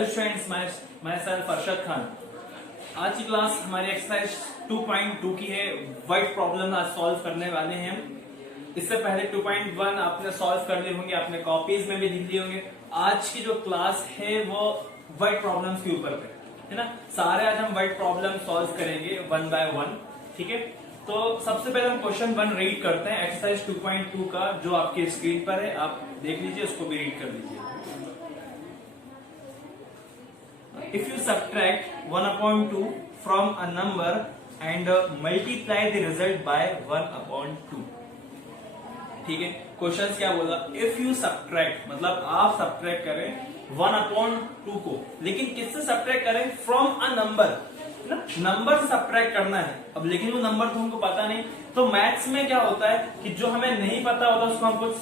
Hello students, मैं self Arshad Khan. आज की क्लास हमारी एक्सरसाइज 2.2 की है। वर्ड प्रॉब्लम आज सॉल्व करने वाले हैं हम। इससे पहले 2.1 आपने सॉल्व कर लिए होंगे, आपने कॉपीज में भी लिख लिए होंगे। आज की जो क्लास है वो वर्ड प्रॉब्लम्स के ऊपर है ना। सारे आज हम वर्ड प्रॉब्लम सॉल्व करेंगे वन बाय वन, ठीक है। तो सबसे पहले हम क्वेश्चन 1 रीड करते हैं एक्सरसाइज 2.2 का, जो आपके स्क्रीन पर है, आप देख लीजिए, उसको भी रीड कर लीजिए। If you subtract 1/2 from a number and multiply the result by 1/2, ठीक है। क्वेश्चन क्या बोला? इफ यू सब्ट्रैक्ट मतलब आप सब्ट्रैक्ट करें 1/2 को, लेकिन किससे सब्ट्रैक्ट करें? फ्रॉम अ नंबर, नंबर से सब्ट्रैक्ट करना है। अब लेकिन वो नंबर तो हमको पता नहीं, तो मैथ्स में क्या होता है कि जो हमें नहीं पता होता उसको हम कुछ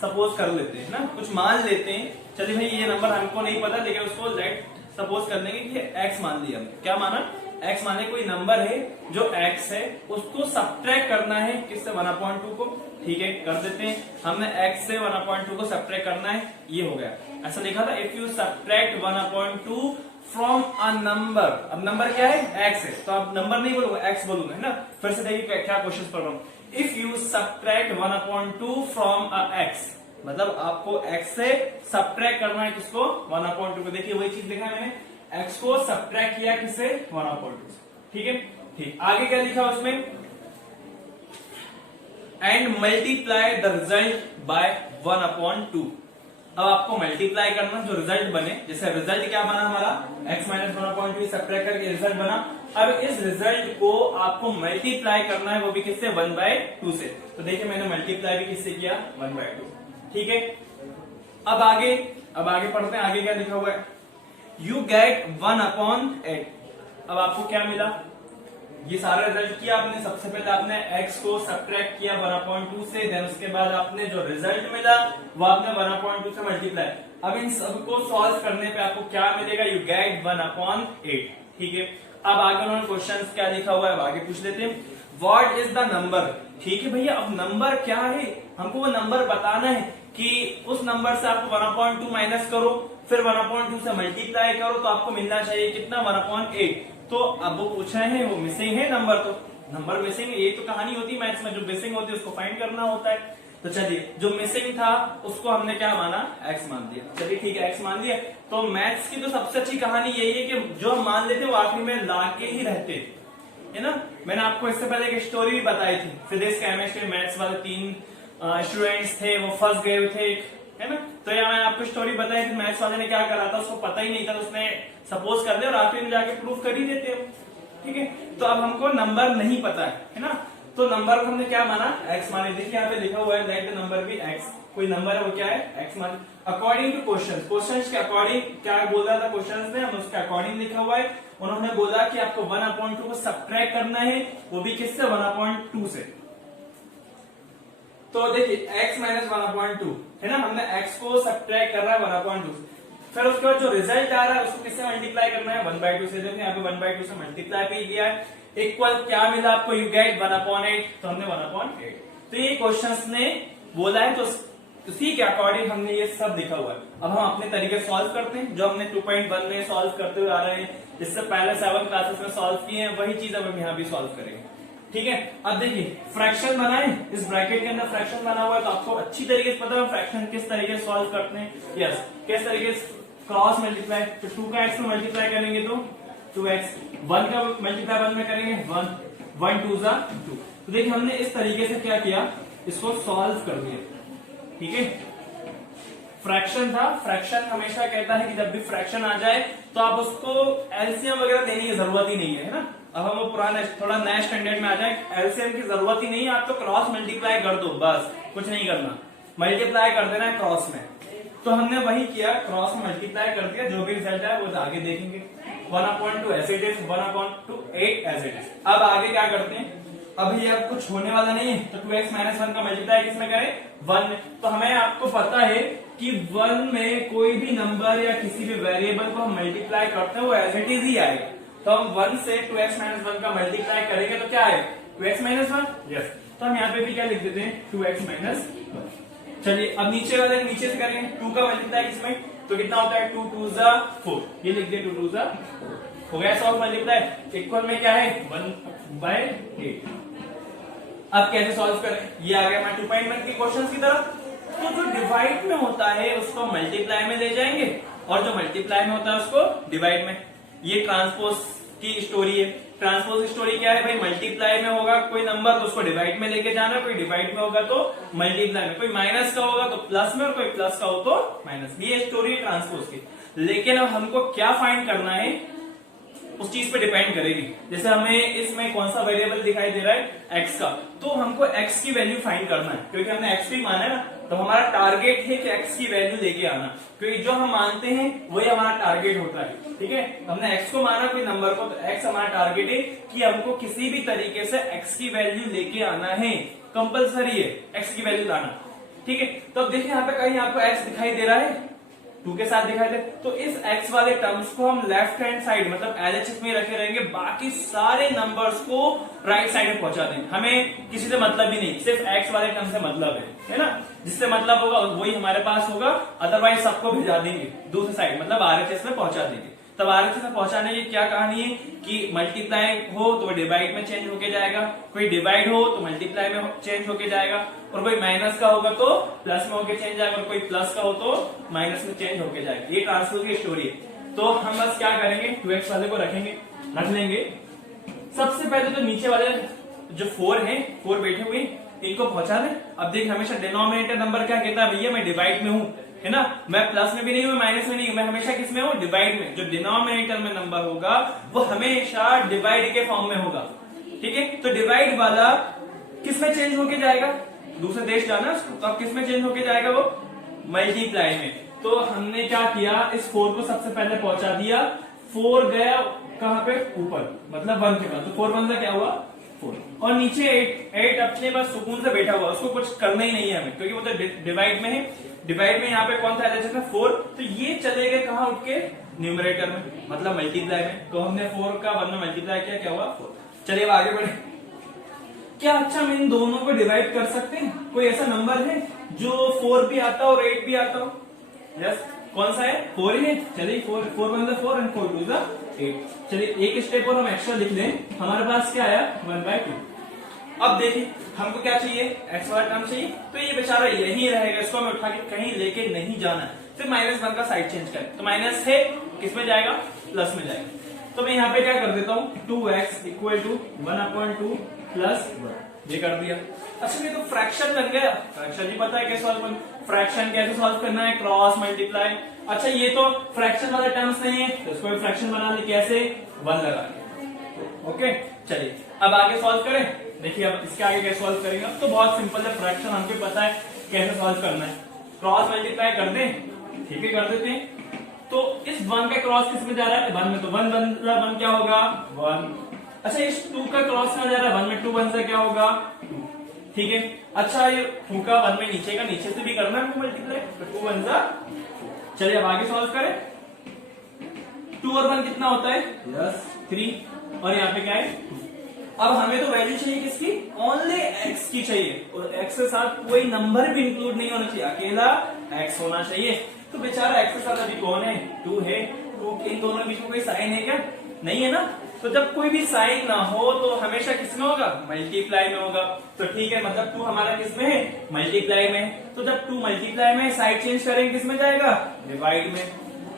सपोज कर लेते हैं ना, कुछ मान लेते हैं। चलिए भाई, ये नंबर हमको नहीं पता, लेकिन उसको लेट सपोज कर लेंगे कि x मान लिया हमने। क्या माना? x माने कोई नंबर है जो x है, उसको सब्ट्रैक्ट करना है किससे? 1/2 को, ठीक है, कर देते हैं। हमने x से 1/2 को सब्ट्रैक्ट करना है, ये हो गया। ऐसा लिखा था, if you subtract 1/2 from a number. अब नंबर क्या है? x है, तो अब नंबर नहीं बोलूंगा, x बोलूंगा, है ना। फिर से देखिए क्या क्वेश्चन पढ़ रहा हूं। If you subtract 1/2 from a x, मतलब आपको x से सब्ट्रैक्ट करना है किसको? 1/2 को। देखिए वही चीज लिखा मैंने, x को सब्ट्रैक्ट किया किससे? 1/2 से, ठीक है। ठीक, आगे क्या लिखा उसमें? And multiply the result by 1/2। अब आपको मल्टीप्लाई करना, जो रिजल्ट बने, जैसे रिजल्ट क्या बना हमारा? x - 1/2 सब्ट्रैक्ट करके रिजल्ट बना। अब इस रिजल्ट को आपको मल्टीप्लाई करना है, वो भी किससे? 1/2 से। तो देखिए मैंने मल्टीप्लाई भी किससे किया? 1/2, ठीक है। अब आगे पढ़ते हैं, आगे क्या लिखा हुआ है? You get 1/8। अब आपको क्या मिला? ये सारा रिजल्ट किया आपने। सबसे पहले आपने x को सब्ट्रैक्ट किया 1/2 से, देन उसके बाद आपने जो रिजल्ट मिला वो आपने 1/2 से मल्टीप्लाई। अब इन सबको सॉल्व करने पे आपको क्या मिलेगा? यू गेट 1/8, ठीक है। अब आगे उन्होंने क्वेश्चन क्या लिखा हुआ है आगे पूछ लेते हैं। What is the number? ठीक है भैया, अब नंबर क्या है? हमको वो नंबर बताना है कि उस नंबर से आप 1/2 माइनस करो, फिर 1/2 से मल्टीप्लाई करो, तो आपको मिलना चाहिए कितना? 1/8। तो अब वो पूछ रहे हैं, वो मिसिंग है नंबर, तो नंबर मिसिंग है। ये तो कहानी होती है मैथ्स में, जो मिसिंग होती है उसको फाइंड करना होता है। तो चलिए, जो मिसिंग था उसको हमने क्या माना? x मान दिया। चलिए ठीक है, x मान दिया। तो मैथ्स की तो सबसे अच्छी कहानी यही है कि जो हम मान लेते वो आखिरी में लाके ही रहते, है ना। मैंने आपको इससे पहले एक स्टोरी भी बताई थी। फिजिक्स, केमिस्ट्री, मैथ्स वाले 3 स्टूडेंट्स थे, वो फंस गए थे, है ना। तो यहाँ मैंने आपको स्टोरी बताई थी, मैथ्स वाले ने क्या करा था, उसको पता ही नहीं था, तो उसने सपोज कर दिया और आखिर में जाके प्रूफ कर ही देते हैं, ठीक है। तो अब हमको नंबर नहीं पता है ना, तो नंबर को हमने क्या माना? x माने। देखिए यहाँ पे लिखा हुआ है let the number be x। कोई नंबर है वो क्या है? x माने। अकॉर्डिंग टू क्वेश्चन के अकॉर्डिंग क्या बोल रहा था क्वेश्चन ने, हम उसके अकॉर्डिंग लिखा हुआ है। उन्होंने बोला कि आपको 1/2 को सब्ट्रैक्ट करना है, वो भी किससे? 1/2 से। तो देखिए x - 1/2 है ना, हमने x को सब्ट्रैक्ट कर रहा है 1/2 से। फिर उसके बाद जो रिजल्ट आ रहा है उसको किससे मल्टीप्लाई करना है? 1/2 से। देखिए यहाँ पे 1/2 से मल्टीप्लाई भी दिया है। इक्वल क्या मिला आपको? यू गेट 1/8, तो हमने 1/8। तो ये क्वेश्चंस ने बोला है, तो उसी के अकॉर्डिंग हमने ये सब लिखा हुआ है। अब हम अपने तरीके से सॉल्व करते हैं, जो हमने 2.1 में सॉल्व करते हुए आ रहे हैं, इससे पहले 7 क्लासेस में सॉल्व किए हैं, वही चीज अब हम यहाँ भी सॉल्व करेंगे, ठीक है। अब देखिए फ्रैक्शन बनाए, इस ब्रैकेट के अंदर फ्रैक्शन बना हुआ है, तो आपको अच्छी तरीके से पता है फ्रैक्शन किस तरीके से सॉल्व करते हैं। यस, किस तरीके से? क्रॉस मल्टीप्लाई, तो 2 का x में मल्टीप्लाई करेंगे तो 2x, 1 का मल्टीप्लाई 1 में करेंगे 1, 1 2 जा 2। तो देखिए हमने इस तरीके से क्या किया, इसको सॉल्व कर दिया, ठीक है। फ्रैक्शन था, फ्रैक्शन हमेशा कहता है कि जब भी फ्रैक्शन आ जाए तो आप उसको एलसीएम वगैरह देने की जरूरत ही नहीं है ना। अब हम वो पुराना थोड़ा नया स्टैंडर्ड में आ जाए, एलसीएम की जरूरत ही नहीं है, आप तो क्रॉस मल्टीप्लाई कर दो, बस कुछ नहीं करना, मल्टीप्लाई कर देना है क्रॉस में। तो हमने वही किया, क्रॉस में मल्टीप्लाई कर दिया, जो भी रिजल्ट है वो आगे देखेंगे। 1/2 as it is, 1/8 as it is. अब आगे क्या करते हैं? अभी अब कुछ होने वाला नहीं है, तो 2x - 1 का मल्टीप्लाई किसमें करें? 1 में। तो हमें आपको पता है कि 1 में कोई भी नंबर या किसी भी वेरिएबल को हम मल्टीप्लाई करते हैं वो एज इट इज ही आएगा। तो हम 1 से 2x - 1 का मल्टीप्लाई करेंगे तो क्या आएगा? 2x - 1। यस, तो हम यहाँ पे भी क्या लिख देते हैं? 2x - 1। चलिए अब नीचे वाले नीचे से करेंगे, 2 का मल्टीप्लाई किसमें? तो कितना होता है 2 2 जा 4, ये लिख दे 2 2 जा 4 हो गया सॉल्व मल्टीप्लाई। इक्वल में क्या है 1/8। अब कैसे सॉल्व करें, ये आ गया मैं 2.1 के क्वेश्चन की तरफ। तो जो डिवाइड में होता है उसको मल्टीप्लाई में ले जाएंगे और जो मल्टीप्लाई में होता है उसको डिवाइड में। ये ट्रांसपोज की स्टोरी है। ट्रांसपोज स्टोरी क्या है भाई, मल्टीप्लाई में होगा कोई नंबर तो उसको डिवाइड में लेके जाना, कोई डिवाइड में होगा तो मल्टीप्लाई में, कोई माइनस का होगा तो प्लस में और कोई प्लस का हो तो माइनस। ये स्टोरी है ट्रांसपोज की। लेकिन अब हमको क्या फाइंड करना है उस चीज पे डिपेंड करेगी। जैसे हमें इसमें कौन सा वेरिएबल दिखाई दे रहा है x का, तो हमको x की वैल्यू फाइंड करना है क्योंकि हमने x भी माना है ना, तो हमारा टारगेट है कि x की वैल्यू लेके आना, क्योंकि जो हम मानते हैं वही हमारा टारगेट होता है। ठीक है, हमने x को माना कोई नंबर को, तो x हमारा टारगेट है कि हमको किसी भी तरीके से x की वैल्यू लेके आना है, कंपल्सरी है x की वैल्यू लाना। ठीक है, तो अब देखिए यहाँ पे कहीं आपको x दिखाई दे रहा है 2 के साथ दिखाई दे, तो इस x वाले टर्म्स को हम लेफ्ट हैंड साइड मतलब LHS में रखे रहेंगे, बाकी सारे नंबर्स को राइट साइड में पहुंचा देंगे। हमें किसी से मतलब ही नहीं, सिर्फ x वाले टर्म से मतलब है ना, जिससे मतलब होगा वही हमारे पास होगा, अदरवाइज सबको भिजा देंगे दूसरी साइड मतलब RHS में पहुंचा देंगे। तब RHS में पहुंचाने की क्या कहानी है कि मल्टीप्लाई हो तो डिवाइड में चेंज होके जाएगा, कोई डिवाइड हो तो मल्टीप्लाई में चेंज होके जाएगा, और कोई माइनस का होगा तो प्लस में होके चेंज जाएगा, और कोई प्लस का हो तो माइनस में चेंज होके जाएगा। ये ट्रांसपोज की स्टोरी है। तो हम बस क्या करेंगे 2x वाले को रख लेंगे। सबसे पहले तो नीचे वाले जो 4 है 4 बैठे हुए इनको पहुंचा दें। अब देख हमेशा डिनोमिनेटर नंबर क्या कहता है, भैया मैं डिवाइड में हूं, है ना, मैं प्लस में भी नहीं हूं, माइनस में नहीं हूं, मैं हमेशा किस में हूं, डिवाइड में। जो डिनोमिनेटर में नंबर होगा वो हमेशा डिवाइड के फॉर्म में होगा। ठीक है, तो डिवाइड वाला किस में चेंज होके जाएगा, दूसरे देश जाना उसको, तो अब किस में चेंज होके जाएगा वो मल्टीप्लाई में। तो हमने क्या किया, इस 4 को सबसे पहले पहुंचा दिया, 4 गया कहां पे ऊपर मतलब 1 के पास, तो 4 1 क्या हुआ 4, और नीचे 8 अपने पास सुकून से बैठा हुआ, उसको कुछ करना ही नहीं है हमें क्योंकि वो तो डिवाइड में है। डिवाइड में यहाँ पे कौन सा LHS में 4, तो ये चले गए कहाँ उठ के न्यूमरेटर में मतलब मल्टीप्लाई में। तो हमने 4 का 1 में मल्टीप्लाई किया, क्या हुआ 4। चलिए अब आगे बढ़े। क्या अच्छा हम इन दोनों को डिवाइड कर सकते हैं, कोई ऐसा नंबर है जो 4 भी आता हो और 8 भी आता हो? यस, कौन सा है 4 ही है। चलिए 4 1 4 एंड 4 2 8। चलिए एक स्टेप और हम एक्स्ट्रा लिख लें, हमारे पास क्या आया 1/2। अब देखिए हमको क्या चाहिए, x वाला टर्म चाहिए, तो ये बेचारा यही रहेगा, इसको हमें उठा के कहीं लेके नहीं जाना, सिर्फ -1 का साइड चेंज करें। तो माइनस है किस में जाएगा, प्लस में जाएगा। तो मैं यहाँ पे क्या कर देता हूँ 2x इक्वल टू 1/2 प्लस 1, ये कर दिया। अच्छा ये तो फ्रैक्शन बन गया, फ्रैक्शन ही पता है कैसे सॉल्व करना, फ्रैक्शन कैसे सॉल्व करना है, क्रॉस मल्टीप्लाई। अच्छा ये तो फ्रैक्शन वाला टर्म्स नहीं है तो इसको फ्रैक्शन बना ले, कैसे 1 लगा के। ओके चलिए अब आगे सॉल्व करें। देखिए अब इसके आगे कैसे सॉल्व करेंगे, तो बहुत सिंपल है, फ्रैक्शन हमको पता है कैसे सॉल्व करना है। क्रॉस मल्टीप्लाई कर दें, ठीक है कर देते हैं। तो इस 1 का क्रॉस किस में जा रहा है 1 में, तो 1 क्या होगा 1। अच्छा इस 2 का क्रॉस में जा रहा है 1 में, 2 1 से क्या होगा 2। ठीक है, अच्छा ये 2 का 1 में नीचे का नीचे से भी करना है मल्टीप्लाई, तो 2 1 जा। चलिए अब आगे सॉल्व करें। 2 और 1 कितना होता है 3, और यहाँ पे क्या है 2। अब हमें तो वैल्यू चाहिए किसकी, ओनली x की चाहिए, और x के साथ कोई नंबर भी इंक्लूड नहीं होना चाहिए, अकेला x होना चाहिए। तो बेचारा x के साथ अभी कौन है 2 है, तो इन दोनों के बीच में कोई साइन है क्या, नहीं है ना। तो जब कोई भी साइन ना हो तो हमेशा किस में होगा, मल्टीप्लाई में होगा। तो ठीक है, मतलब 2 हमारा किस में है, मल्टीप्लाई में। तो जब 2 मल्टीप्लाई में साइड चेंज करेंगे किस में जाएगा, डिवाइड में।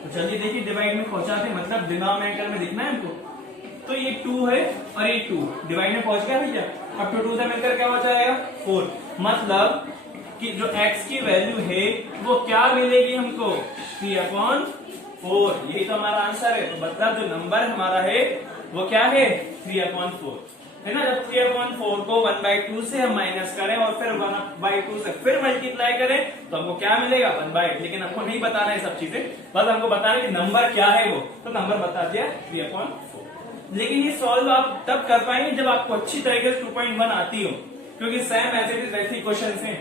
तो चलिए देखिए डिवाइड में पहुंचाते, मतलब डिनोमिनेटर में दिखना है हमको। तो ये 2 है और ये 2 डिवाइड में पहुंच गया भैया। अब 2 से मिलकर क्या हो जाएगा 4, मतलब कि जो x की वैल्यू है वो क्या मिलेगी हमको 3/4, यही तो हमारा आंसर है। तो मतलब जो नंबर हमारा है वो क्या है 3/4 है ना। जब 3/4 को 1/2 से हम माइनस करें और फिर 1/2 से फिर मल्टीप्लाई करें तो हमको क्या मिलेगा 1/8। लेकिन हमको नहीं बताना है सब चीजें, बस हमको बताना है कि नंबर क्या है वो, तो नंबर बता दिया 3/4। लेकिन ये सॉल्व आप तब कर पाएंगे जब आपको अच्छी तरीके से 2.1 आती हो, क्योंकि सेम एज इट इज वैसे क्वेश्चन है।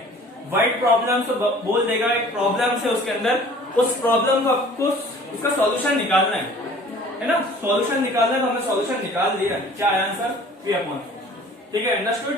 वाइट प्रॉब्लम तो बोल देगा एक प्रॉब्लम से, उसके अंदर उस प्रॉब्लम को आपको उसका सॉल्यूशन निकालना है ना, सॉल्यूशन निकालना है। तो हमने सॉल्यूशन निकाल दिया, क्या आंसर 3/4। ठीक है, अंडरस्टूड।